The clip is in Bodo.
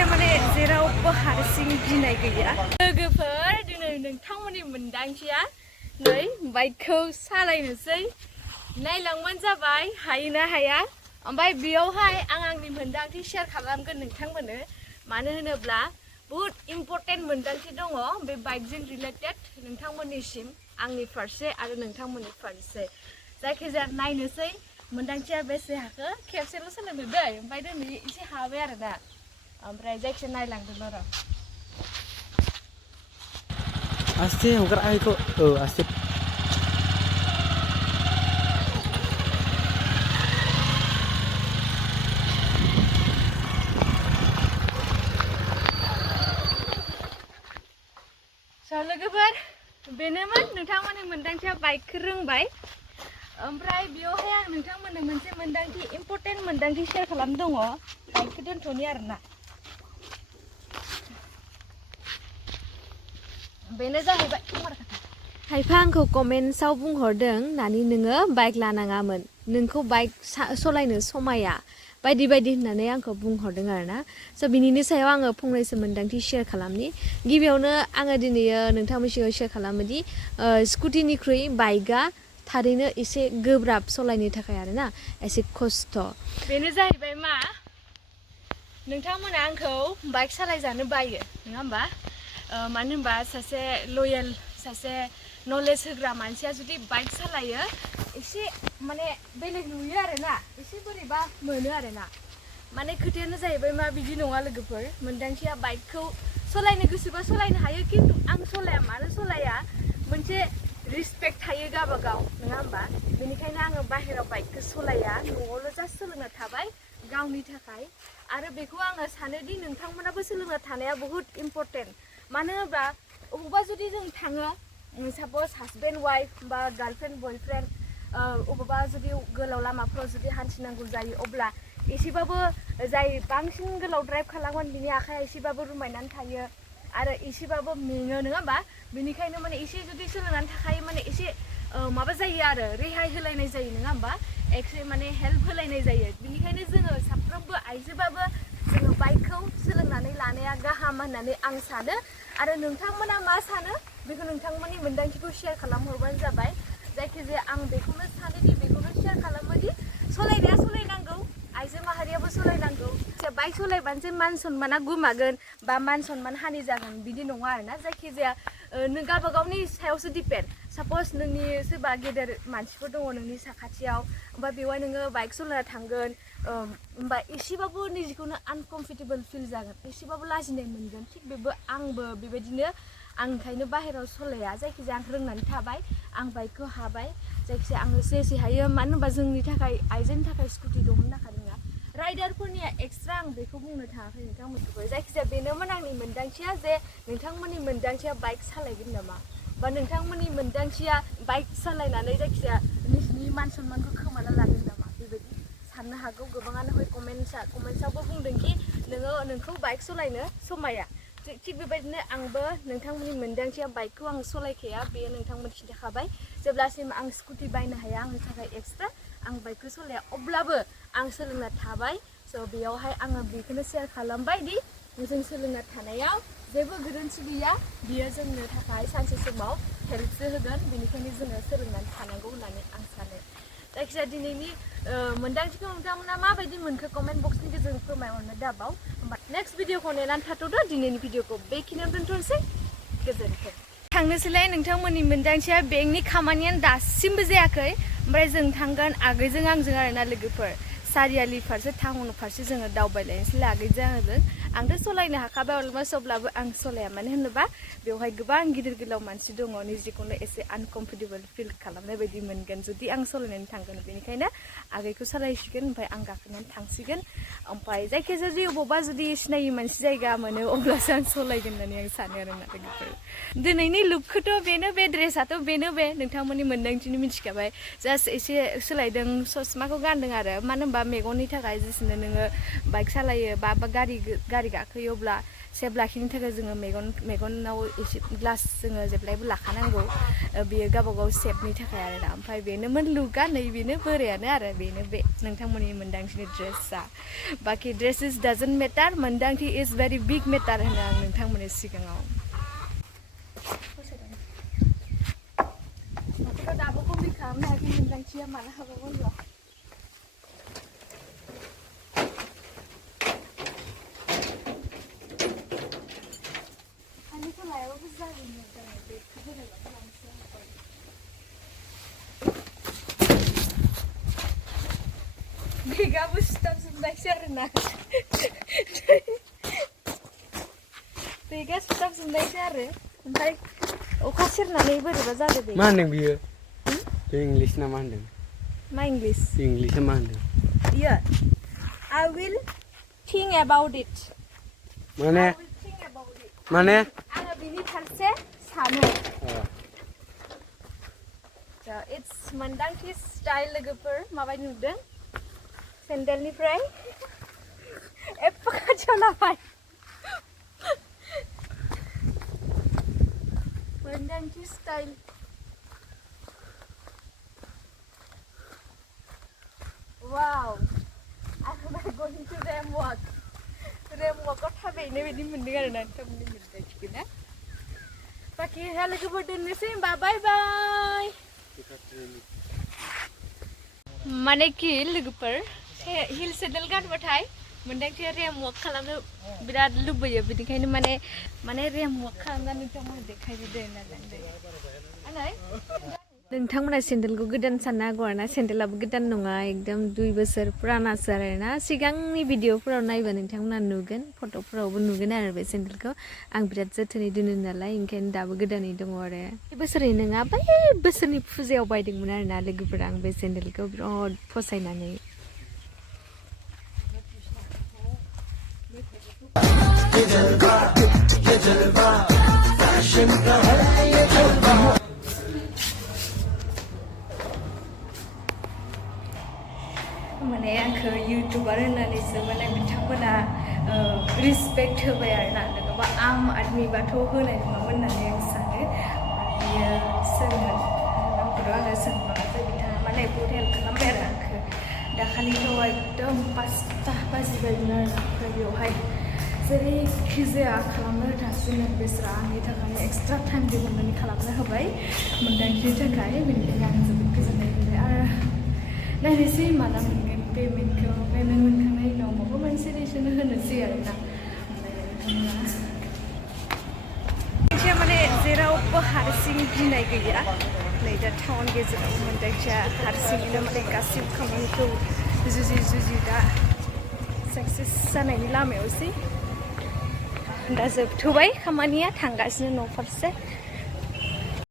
जायखिजाया माने जेरावबो हारसिं गिनाय गैया लोगोफोर दिनै नोंथांमोननि मोनदांथिया नै बाइकखौ सालायनोसै नायलांबानो जाबाय हायो ना हाया ओमफ्राय बेयावहाय आं आंनि मोनदांथि शेयार खालामगोन नोंथांमोननो मानो होनोब्ला बहुत इम्पोर्टेन्ट मोनदांथि दङ बे बाइकजों रिलेटेड नोंथांमोननिसिम आंनि फारसे आरो नोंथांमोननि फारसे जायखिजाया नायनोसै मोनदांथिया बेसे हाखो खेबसेल' सोलोंदो दै ओमफ्राय दिनै एसे हाबाय आरो ना ओमफ्राय जायखिजाया नायलांदों र' आस्ते हगार आइखौ आस्ते लोगोफोर बेनोमोन नोंथांमोननि मोनदांथिया बाइकखौ रोंबाय ओमफ्राय बेयावहाय आं नोंथांमोननो मोनसे मोनदांथि इम्पोर्टेन्ट मोनदांथि शेयार खालाम दङ बाइकखौ दोनथ'नि आरोना बेनो जाहैबाय खायफा आंखौ कमेन्ट्सआव बुंहरदों नानि नोङो बाइक लानाङामोन नोंखौ बाइक सालायनो समाया बायदि बायदि होननानै आंखौ बुंहरदों आरोना स' बिनिनि सायाव आङो फंनैसो मोनदांथि शेयार खालामनि गिबियावनो आङो दिनै नोंथांमोननि सिगाङाव शेयार खालामोदि स्कुटिनिख्रुइ बाइकआ थारैनो एसे गोब्राब सालायनो थाखाय आरोना एसे खस्थ' बेनो जाहैबाय मा नोंथांमोना आंखौ बाइक सालायजानो बायो नङा होमबा मानो होनबा सासे लयेल सासे नलेज होग्रा मानसिया जुदि बाइक सालायो एसे माने बेलेग नुयो आरोना एसे बोरैबा मोनो आरोना माने खोथायानो जाहैबाय मा बिदि नङा लोगोफोर मोनदांथिया बाइकखौ सालायनो गोसोबा सालायनो हायो खिन्थु आं सालाया मानो सालाया मोनसे रिसपेक्ट थायो गावबागाव नङा होमबा बेनिखायनो आङो बाहेरायाव बाइकखौ सालाया न'आवल' जास्ट सोलोंना थाबाय गावनि थाखाय आरो बेखौ आङो सानोदि नोंथांमोनाबो सोलोंना थानाया बहुत इम्पोर्टेन्ट मानो होनोब्ला अबावबा जुदि जों थाङो साप'ज हासबेन्ड वाइफ बा गार्लफ्रेन्ड बयफ्रेन्ड अबावबा जुदि गोलाव लामाफ्राव जुदि हान्थिनांगौ जायो अब्ला एसेबाबो जाय बांसिन गोलाव ड्राइभ खालामगोन बिनि आखाइया एसेबाबो रुमायनानै थायो आरो एसेबाबो मेङो नङा होमबा बेनिखायनो माने एसे जुदि सोलोंनानै थाखायो माने एसे माबा जायो आरो रेहाय होलायनाय जायो नङा होमबा एक्सुवेलि माने हेल्प होलायनाय जायो बेनिखायनो जोङो साफ्रोमबो आइजोबाबो जोङो बाइकखौ सोलोंनानै लानाया गाहाम होननानै आं सानो आरो नोंथांमोना मा सानो बेखौ नोंथांमोननि मोनदांथिखौ शेयार खालामहरबानो जाबाय जायखिजाया आं बेखौनो सानोदि बेखौनो शेयार खालामोदि सालायनाया सालायनांगौ आइजो माहारियाबो सालायनांगौ बाइक सालायबानो जे मान सनमाना गोमागोन बा मान सनमान हानि जागोन बिदि नङा आरोना जायखिजाया नों गावबागावनि सायावसो दिपेन्ड साप'ज नोंनि सोरबा गेदेर मानसिफोर दङ नोंनि साखाथियाव ओमफ्राय बेवहाय नोङो बाइक सालायना थांगोन होमबा एसेबाबो निजेखौनो आनकमफर्टेबोल फिल जागोन एसेबाबो लाजिनाय मोनगोन थिग बेबो आंबो बेबायदिनो आं ओंखायनो बाहेरायाव सालाया जायखिजाया आं रोंनानै थाबाय आं बाइकखौ हाबाय जायखिजाया आङो जेसे हायो मानो होनबा जोंनि थाखाय आइजोनि थाखाय स्कुटि दिहुननो हादोंना राइडारफोरनिया एक्सट्रा आं बेखौ बुंनो थाङाखै नोंथांमोनखौबो जायखिजाया बेनोमोन आंनि मोनदांथिया जे नोंथांमोननि मोनदांथिया बाइक सालायगोन नामा बा नोंथांमोननि मोनदांथिया बाइक सालायनानै जायखिजाया निजिनि मान सनमानखौ खोमाना लागोन नामा बेबायदि साननो हागौ गोबाङानो हय कमेन्ट्सआवबो बुंदोंखि नोंखौ बाइक सालायनो समाया थिग बेबायदिनो आंबो नोंथांमोननि मोनदांथिया बाइकखौ आं सालायखाया बेयो नोंथांमोन खिन्थाखाबाय जेब्लासिम आं स्कुटि बायनो हाया आंनि थाखाय एक्सट्रा आं बाइकखौ सालाया अब्लाबो आं सोलोंना थाबाय स' बेयावहाय आङो बेखौनो शेयार खालामबाय दि जों सोलोंना थानायाव जेबो गोरोन्थि गैया बियो जोंनो थाखाय सानसे समाव हेल्पसो होगोन बेनिखायनो जोङो सोलोंनानै थानांगौ होननानै आं सानो जायखिजाया दिनैनि मोनदांथिखौ नोंथांमोना माबायदि मोनखो कमेन्ट बक्सनि गेजेरजों फोरमायहरनो दाबाव होमबा नेक्स्ट भिडिअखौ नेनानै थाथ'दो दिनैनि भिडिअखौ बेखिनियाव दोनथ'नोसै गोजोन्थों थांनोसैलाय नोंथांमोननि मोनदांथिया बेंकनि खामानियानो दासिमबो जायाखै ओमफ्राय जों थांगोन आगैजों आंजों आरोना लोगोफोर सारियालि फारसे टाउन फारसे जोङो दावबायलायनोसै आगैजों आंजों आंथ' सालायनो हाखाबाय अलमस्ट अब्लाबो आं सालाया मानो होनोबा बेवहाय गोबां गिदिर गोलाव मानसि दङ निजेखौनो एसे आनकमफर्टेबोल फिल खालामनाय बायदि मोनगोन जुदि आं सालायनानै थांगोन बेनिखायनो आगैखौ सालायसिगोन ओमफ्राय आं गाखोनानै थांसिगोन ओमफ्राय जायखिजाया जुदि अबावबा जुदि सिनायि मानसि जायगा मोनो अब्लासो आं सालायगोन होननानै आं सानो आरोना लोगोफोर दिनैनि लुकखौथ' बेनो बे ड्रेसाथ' बेनो बे नोंथांमोननि मोनदांथिनो मिथिखाबाय जास्ट एसे सोलायदों ससमाखौ गानदों आरो मानो होनबा मेगननि थाखाय जेसेनो नोङो बाइक सालायो बा गारि गाखोयो अब्ला सेफ लाखिनो थाखाय जोङो मेगनाव एसे ग्लास जोङो जेब्लायबो लाखानांगौ बेयो गावबागाव सेफनि थाखाय आरोना ओमफ्राय बेनोमोन लुकआ नै बेनो बोरायानो आरो बेनो बे नोंथांमोननि मोन्दांथिनि ड्रेसआ बाखि ड्रेसेस डाजन्ट मेटार मोन्दांथि इज भेरि बिग मेटार होनो आं नोंथांमोननि सिगाङाव न'खराव दाबो कमप्लिट खालामनो हायाखै मोन्दांथिया माला हाबावगोन र' Bigaबो सुथाबजोबनायसो आरोना बिगा सुथाबजोबनायसो आरो ओमफ्राय अखा सेरनानै बोरैबा जादों बे मा होनदों बियो बे इंलिस ना मा होनदों मा इंलिस इंलिसआ मा होनदों इयो I will think about it माने माने आङो बिनि फारसे सानो it's मोन्दांथि स्टाइल लोगोफोर माबायदि नुदों सेन्देलनिफ्राय एफा खाथियाव लाबाय मोन्दांथि style wow I'm going to ramwalkआव थाबायनाय बायदि मोनदों आरोना नोंथांमोननि मोन्दांथिखौ ना बाखि लोगोफोर दोननोसै होमबा बाय बाय माने कि लोगोफोर हिल सेन्देल गानबाथाय मोन्दांथिया रेम वक खालामनो बिराद लुबैयो बेनिखायनो माने रेम वक खालामना नोंथांमोननो देखायनो दोननानै नोंथांमोना सेन्देलखौ गोदान साननो हागौ आरोना सेन्देलाबो गोदान नङा एकदम 2 बोसोर पुरानासो आरोना सिगांनि भिडिअफोराव नायबा नोंथांमोना नुगोन फट'फोरावबो नुगोन आरो बे सेन्देलखौ आं बिराद जोथोनै दोनो नालाय ओंखायनो दाबो गोदानै दङ आरो बे बोसोरनि नङा बै बोसोरनि फुजायाव बायदोंमोन आरोना लोगोफोरा आं बे सेन्देलखौ बिराद फसायनानै माने आंखौ इउटुबार होननानैसो माने बिथांमोना रिसपेक्ट होबाय आरोना नङाबा आम आदमिबाथ' होनाय नङामोन होननानै आं सानो बियो सोरमोन नामखौथ' आङो सोंबाङाखै बिथाङा माने बहुद हेल्प खालामबाय आरो आंखौ दाखालिथ' एकदम 5टा बाजिबायमोन आरो ओमफ्राय बेवहाय जेरैखि जाया खालामनो होथारसिनो बिसोरा आंनि थाखाय एक्सट्रा टाइम दिहुननानै खालामनो होबाय मोन्दांथिनि थाखाय बेनिखायनो आं जोबोद गोजोननाय मोनबाय आरो नायनोसै माला मोनगोन पेमेन्टखौ पेमेन्ट मोनखांनायनि उनाव माबा मोनसे रिजन होनोसै आरोना ओमफ्राय माने जेरावबो हारसिं गिनाय गैया नै दा टाउन गेजेराव मोन्दांथिया हारसिङैनो माने गासिबो खामानिखौ जुजि दा साक्सेस जानायनि लामायावसै दा जोबथ'बाय खामानिया थांगासिनो न' फारसे